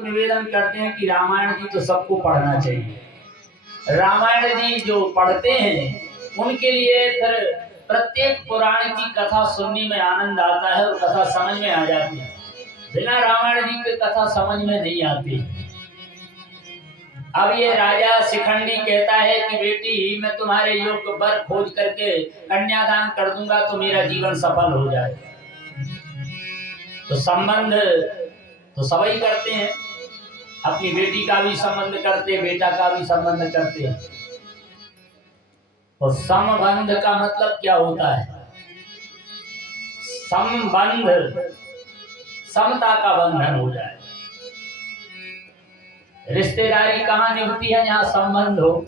तो निवेदन करते हैं कि रामायण जी तो सबको पढ़ना चाहिए। रामायण जी जो पढ़ते हैं उनके लिए फिर प्रत्येक पुराण की कथा सुनने में आनंद आता है और कथा समझ में आ जाती है। बिना रामायण जी की कथा समझ में नहीं आती। अब ये राजा शिखंडी कहता है कि बेटी मैं तुम्हारे योग्य वर खोज करके कन्यादान कर दूंगा तो मेरा जीवन सफल हो जाए। तो संबंध तो सभी करते हैं, अपनी बेटी का भी संबंध करते हैं, बेटा का भी संबंध करते हैं। तो संबंध का मतलब क्या होता है? संबंध समता का बंधन हो जाए। रिश्तेदारी कहाँ निभती है? जहाँ संबंध हो।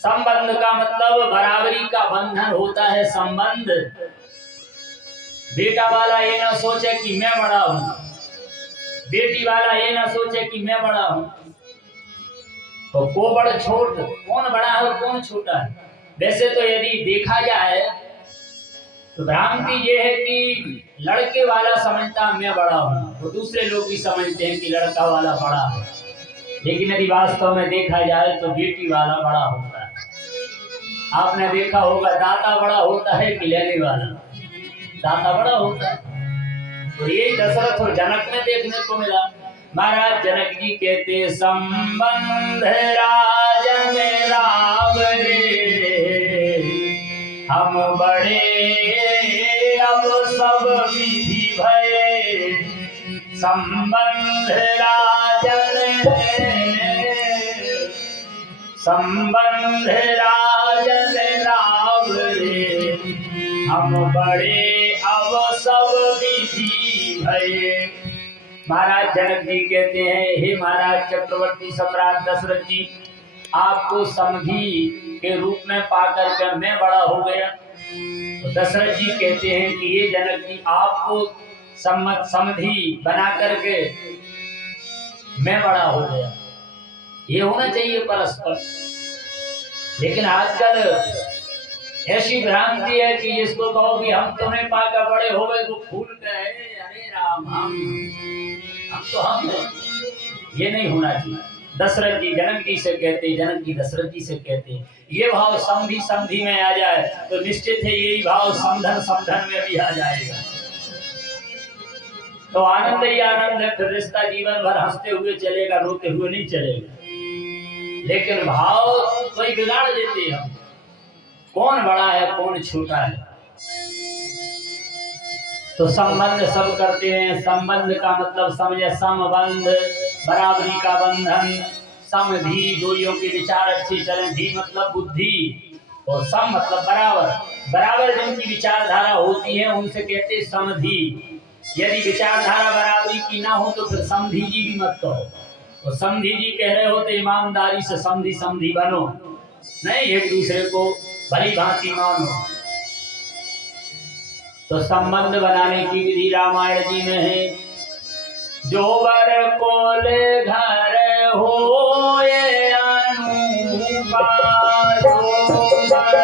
संबंध का मतलब बराबरी का बंधन होता है। संबंध बेटा वाला ये ना सोचे कि मैं बड़ा हूं, बेटी वाला ये ना सोचे कि मैं बड़ा हूं। तो को बड़ा छोट, कौन बड़ा है और कौन छोटा है? वैसे तो यदि देखा जाए तो भ्रांति ये है कि लड़के वाला समझता मैं बड़ा हूं, तो दूसरे लोग भी समझते हैं कि लड़का वाला बड़ा है। लेकिन यदि वास्तव में देखा जाए तो बेटी वाला बड़ा होता है। आपने देखा होगा दाता बड़ा होता है कि लेने वाला? दाता बड़ा होता है। तो यही दशरथ और जनक में देखने को मिला। महाराज जनक जी कहते संबंध राजन राम रे, हम बड़े अब सब विधि भये। संबंध राजन संबंध राजन राम रे, हम बड़े अब सब विधि भये। महाराज जनक जी कहते हैं हे महाराज चक्रवर्ती सम्राट दशरथ जी, आपको समधी के रूप में पाकर के मैं बड़ा हो गया। तो दशरथ जी कहते हैं कि ये जनक जी आपको समधी बना करके मैं बड़ा हो गया। ये होना चाहिए परस्पर। लेकिन आजकल ऐसी भ्रांति है कि इसको कहो कि हम तुम्हें पाकर बड़े हो गए तो फूल कहे अरे राम हम तो हम हैं। ये नहीं होना चाहिए। दशरथ जी जनक जी से कहते, जनक जी दशरथ जी से कहते ये भाव समधी समधी में आ जाए तो निश्चित है यही भाव समधन समधन में भी आ जाएगा। तो आनंद ही आनंद है। फिर रिश्ता जीवन भर हंसते हुए चलेगा, रोते हुए नहीं चलेगा। लेकिन भाव तो ही बिगाड़ देते हैं हम। कौन बड़ा है कौन छोटा है? तो संबंध सब करते हैं। संबंध का मतलब समझे समबंध, बराबरी का बंधन। समधी, दोइयों के विचार अच्छे चले। धी मतलब बुद्धि और सम मतलब बराबर। बराबर जिनकी विचारधारा होती है उनसे कहते समधी। यदि विचारधारा बराबरी की ना हो तो फिर समधी जी भी मत कहो। और समधी जी कह रहे हो तो ईमानदारी से समधी समधी बनो, नहीं एक दूसरे को भली भांति मानो। तो संबंध बनाने की विधि रामायण जी में है। जो वर कोले घर हो ये अनुपा, जो वर